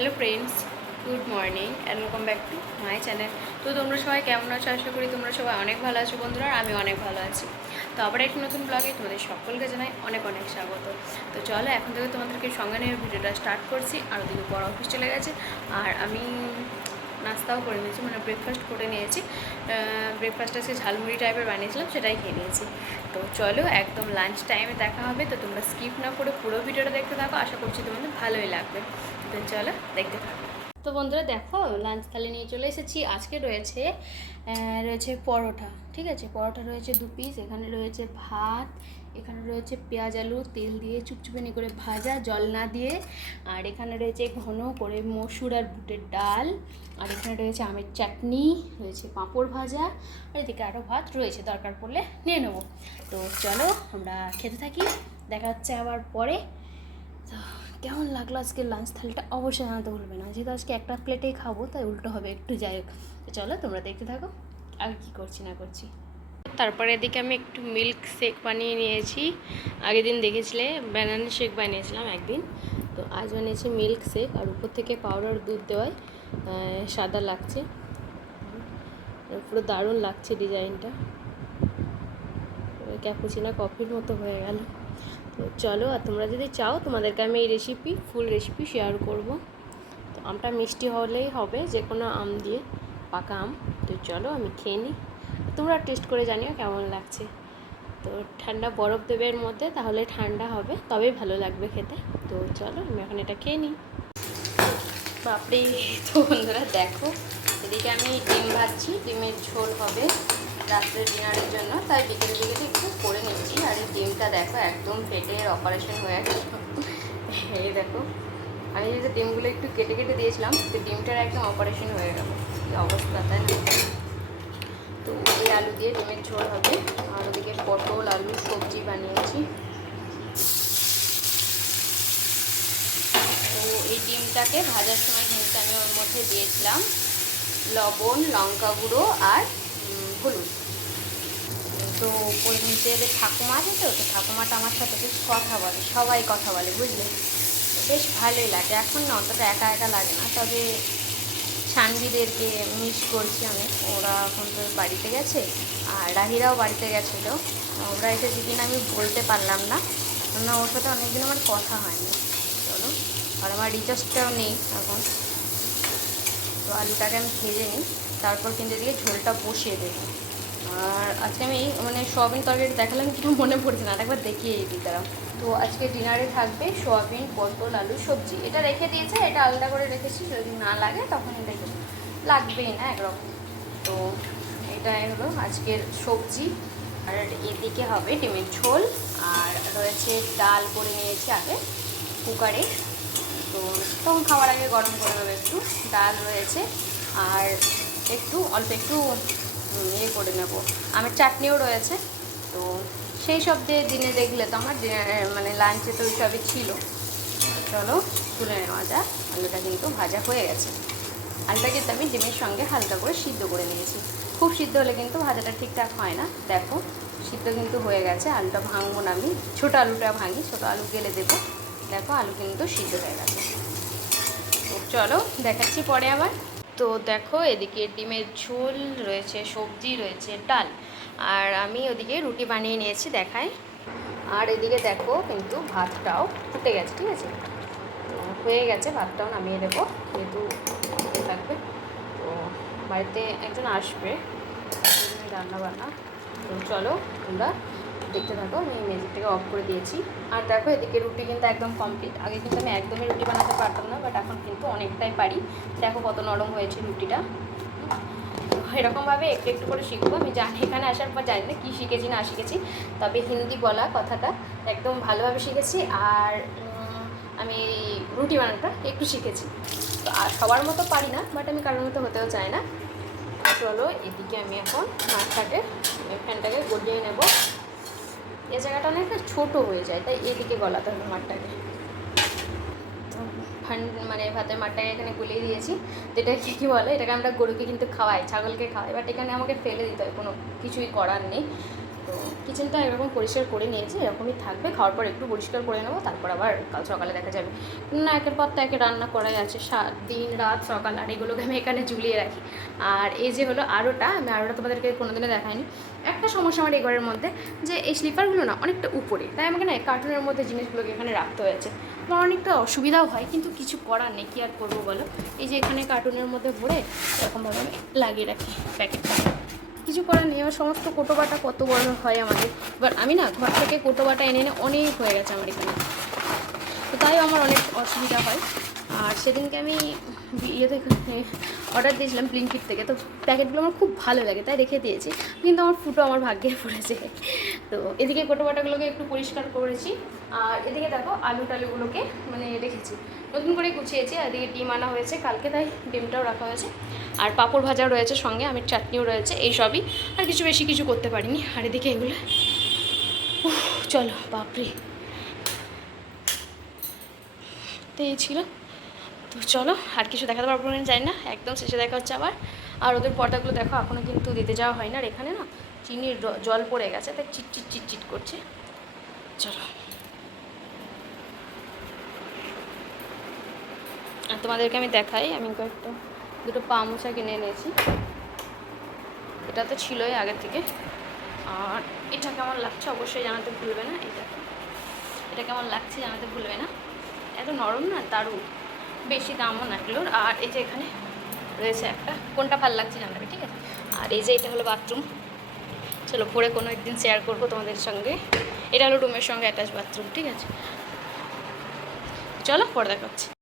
Hello friends, good morning and welcome back to my channel. তো তোমরা সবাই কেমন আছো? আশা করি তোমরা সবাই অনেক ভালো আছো বন্ধুরা, আর আমি অনেক ভালো আছি। তো আবার একটি নতুন ব্লগে তোমাদের সকলকে জানাই অনেক অনেক স্বাগত। তো চলো এখন থেকে তোমাদেরকে সঙ্গে নিয়ে ভিডিওটা স্টার্ট করছি। আর ওদিকে বড় অফিস চলে গেছে, আর আমি নাস্তাও করে নিয়েছি, মানে ব্রেকফাস্ট করে নিয়েছি। ব্রেকফাস্টটা সে ঝালমুড়ি টাইপের বানিয়েছিলাম, সেটাই খেয়ে নিয়েছি। তো চলো একদম লাঞ্চ টাইমে দেখা হবে। তো তোমরা স্কিপ না করে পুরো ভিডিওটা দেখতে থাকো, আশা করছি তোমাদের ভালোই লাগবে। তো চলো দেখতে থাকো। তো বন্ধুরা দেখো, লাঞ্চ থালি নিয়ে চলে এসেছি। আজকে রয়েছে পরোটা, ঠিক আছে, পরোটা রয়েছে 2 পিস। এখানে রয়েছে ভাত, এখানে রয়েছে পেঁয়াজ আলু তেল দিয়ে চুপচুপানি করে ভাজা, জল না দিয়ে। আর এখানে রয়েছে ঘন করে মসুর আর বুটের ডাল। আর এখানে রয়েছে আমের চাটনি, রয়েছে পাঁপড় ভাজা, আর এদিকে আরও ভাত রয়েছে, দরকার পড়লে নিয়ে নেবো। তো চলো আমরা খেতে থাকি, দেখা হচ্ছে আবার পরে। তো কেমন লাগলো আজকে লাঞ্চ থালিটা অবশ্যই জানাতে ভুলবে না। যেহেতু আজকে একটা প্লেটেই খাবো, তাই উল্টো হবে একটু, যাই হোক। তো চলো তোমরা দেখতে থাকো আর কী করছি না করছি। তারপরে এদিকে আমি একটু মিল্ক শেক বানিয়ে নিয়েছি। আগের দিন দেখেছিলে ব্যানানা শেক বানিয়েছিলাম একদিন, তো আজ বানিয়েছি মিল্ক শেক। আর উপর থেকে পাউডার দুধ দেওয়ায় সাদা লাগছে, পুরো দারুণ লাগছে ডিজাইনটা, ক্যাপুচিনো কফির মতো হয়ে গেল। তো চলো, আর তোমরা যদি চাও তোমাদেরকে আমি এই ফুল রেসিপি শেয়ার করব। তো আমটা মিষ্টি হলেই হবে, যে কোনো আম দিয়ে, পাকা আম। তো চলো আমি খেয়ে নিই, তোমরা টেস্ট করে জানিও কেমন লাগছে। তো ঠান্ডা বরফ দেবে এর মধ্যে, তাহলে ঠান্ডা হবে, তবেই ভালো লাগবে খেতে। তো চলো আমি এখন এটা খেয়ে নিই। বাপরে! তো বন্ধুরা দেখো, এদিকে আমি ডিম ভাজছি, ডিমের ঝোল হবে রাত্রের ডিনারের জন্য, তাই বিকেলে বিকেলে একটু করে নিচ্ছি। আর এই ডিমটা দেখো একদম পেটের অপারেশন হয়ে গেছে। এই দেখো, আমি যে ডিমগুলো একটু কেটে কেটে দিয়েছিলাম, তো ডিমটার একদম অপারেশন হয়ে গেল, কি অবস্থা, তাই না? তো এই আলু দিয়ে ডিমের ঝোল হবে। আর ওদিকে পটল আলু সবজি বানিয়েছি। তো এই ডিমটাকে ভাজার সময় কিন্তু আমি ওর মধ্যে দিয়েছিলাম লবণ, লঙ্কা গুঁড়ো আর হলুদ। তো ওই নিচে ঠাকুমা আছে, তো ঠাকুমাটা আমার সাথে বেশ কথা বলে, সবাই কথা বলে, বুঝলে? তো বেশ ভালোই লাগে। এখন না অতটা একা একা লাগে না, তবে সানভিদেরকে মিস করছি আমি। ওরা এখন তো বাড়িতে গেছে, আর রাহিরাও বাড়িতে গেছিলো। ওরা এসেছে কিনা আমি বলতে পারলাম না, কেননা ওর সাথে অনেকদিন আমার কথা হয়নি। চলো, আর আমার রিচার্জটাও নেই এখন। তো আলুটাকে আমি ভেজে নিই, তারপর কিন্তু এদিকে ঝোলটা বসিয়ে দেবো। আর আজকে আমি মানে সোয়াবিন তরকারি দেখালাম কিনা মনে পড়ছে না, একবার দেখিয়ে দিই তারা। তো আজকে ডিনারে থাকবে সোয়াবিন, পটল আলু সবজি। এটা রেখে দিয়েছে, এটা আলাদা করে রেখেছি, যদি না লাগে তখন দেখে লাগবেই না একরকম। তো এটাই হলো আজকের সবজি। আর এদিকে হবে ডিমের ঝোল, আর রয়েছে ডাল করে নিয়েছি আগে কুকারে, তো তখন খাওয়ার আগে গরম করে দেবো একটু। ডাল রয়েছে, আর অল্প একটু ইয়ে করে নেব, আমের চাটনিও রয়েছে। তো সেই সব দিয়ে দিনে দেখলে তো আমার মানে লাঞ্চে তো ওই সবই ছিল। চলো তুলে নেওয়া যাক। আলুটা কিন্তু ভাজা হয়ে গেছে। আলুটা কিন্তু আমি ডিমের সঙ্গে হালকা করে সিদ্ধ করে নিয়েছি। খুব সিদ্ধ হলে কিন্তু ভাজাটা ঠিকঠাক হয় না। দেখো সিদ্ধ কিন্তু হয়ে গেছে। আলুটা ভাঙবো না, আমি ছোটো আলুটা ভাঙি, ছোটো আলু গেলে দেবো। দেখো আলু কিন্তু সিদ্ধ হয়ে গেছে। তো চলো দেখাচ্ছি পরে আবার। তো দেখো এদিকে ডিমের ঝোল রয়েছে, সবজি রয়েছে, ডাল, আর আমি ওদিকে রুটি বানিয়ে নিয়েছি, দেখাই। আর এদিকে দেখো কিন্তু ভাতটাও ফুটে গেছে, ঠিক আছে, হয়ে গেছে। ভাতটাও নামিয়ে দেবো, যেহেতু থাকবে। তো বাড়িতে একজন আসবে, রান্না বান্না। তো চলো তোমরা দেখতে থাকো, আমি মিউজিকটাকে অফ করে দিয়েছি। আর দেখো এদিকে রুটি কিন্তু একদম কমপ্লিট। আগে কিন্তু আমি একদমই রুটি বানাতে পারতাম না, বাট এখন কিন্তু অনেকটাই পারি। দেখো কত নরম হয়েছে রুটিটা। এরকমভাবে একটু একটু করে শিখবো। আমি জানি এখানে আসার পর জানি না কী শিখেছি না শিখেছি, তবে হিন্দি বলা কথাটা একদম ভালোভাবে শিখেছি। আর আমি রুটি বানানোটা একটু শিখেছি। তো আর সবার মতো পারি না, বাট আমি কারোর মতো হতেও চাই না। চলো এদিকে আমি এখন ফ্যানটাকে গলিয়ে নেব। এই জায়গাটা অনেকটা ছোটো হয়ে যায়, তাই এদিকে গলাতে হবে মাঠটাকে। মানে ভাতের মাঠটাকে এখানে গলিয়ে দিয়েছি। তো এটাকে কী বলে, এটাকে আমরা গরুকে কিন্তু খাওয়াই, ছাগলকে খাওয়াই, বাট এখানে আমাকে ফেলে দিতে হয়, কোনো কিছুই করার নেই। তো কিচেনটা এরকম পরিষ্কার করে নিয়েছি, এরকমই থাকবে। খাওয়ার পর একটু পরিষ্কার করে নেবো, তারপর আবার কাল সকালে দেখা যাবে। না, একের পর তো একে রান্না করাই আছে, দিন রাত সকাল, আর এগুলোকে আমি এখানে ঝুলিয়ে রাখি। আর এই যে হলো আরোটা, আমি আরোটা তোমাদেরকে কোনোদিনও দেখাইনি। একটা সমস্যা আমার এই ঘরের মধ্যে, যে এই স্লিপারগুলো না অনেকটা উপরে, তাই আমাকে না কার্টুনের মধ্যে জিনিসগুলোকে এখানে রাখতে হয়েছে। আমার অনেকটা অসুবিধাও হয়, কিন্তু কিছু করার নেই, কী আর করবো বলো। এই যে এখানে কার্টুনের মধ্যে ভরে এরকমভাবে আমি লাগিয়ে রাখি প্যাকেটটা, কিছু করার নেই। আমার সমস্ত কোটোবাটা কত বড় হয় আমাদের, এবার আমি না ঘর থেকে কোটোবাটা এনে এনে অনেক হয়ে গেছে আমার এখানে, তো তাই আমার অনেক অসুবিধা হয়। আর সেদিনকে আমি ইয়েতে অর্ডার দিয়েছিলাম ব্লিঙ্কিট থেকে, তো প্যাকেটগুলো আমার খুব ভালো লাগে তাই রেখে দিয়েছি, কিন্তু আমার ফুটো আমার ভাগ্যে পড়েছে। তো এদিকে কোটোবাটাগুলোকে একটু পরিষ্কার করেছি, আর এদিকে দেখো আলু টালুগুলোকে মানে রেখেছি, নতুন করে গুছিয়েছি। আর এদিকে ডিম আনা হয়েছে কালকে, তাই ডিমটাও রাখা হয়েছে। আর পাঁপড় ভাজা রয়েছে সঙ্গে, আমি চাটনিও রয়েছে, এই সবই। আর কিছু বেশি কিছু করতে পারিনি। আর এদিকে এগুলো চলো বাপরে, তো এই ছিল। তো চলো, আর কিছু দেখাতে পারবো না জানি না, একদম শেষে দেখা হচ্ছে আবার। আর ওদের পর্দাগুলো দেখো, এখনও কিন্তু দিতে যাওয়া হয় না। আর এখানে না চিনির জল পড়ে গেছে, তাই চিটচিট চিটচিট করছে। চলো, আর তোমাদেরকে আমি দেখাই, আমি কয়েকটা দুটো পা মোছা কিনে এনেছি। এটা তো ছিলই আগের থেকে। আর এটা কেমন লাগছে অবশ্যই জানাতে ভুলবে না। এটা কেমন লাগছে জানাতে ভুলবে না। এত নরম না, দারুণ, বেশি দামও না এগুলোর। আর এই যে এখানে রয়েছে একটা, কোনটা ভালো লাগছে জানাবে, ঠিক আছে। আর এই যে এটা হলো বাথরুম, চলো পরে কোনো একদিন শেয়ার করবো তোমাদের সঙ্গে। এটা হলো রুমের সঙ্গে অ্যাটাচ বাথরুম, ঠিক আছে। চলো পরে দেখা হচ্ছে।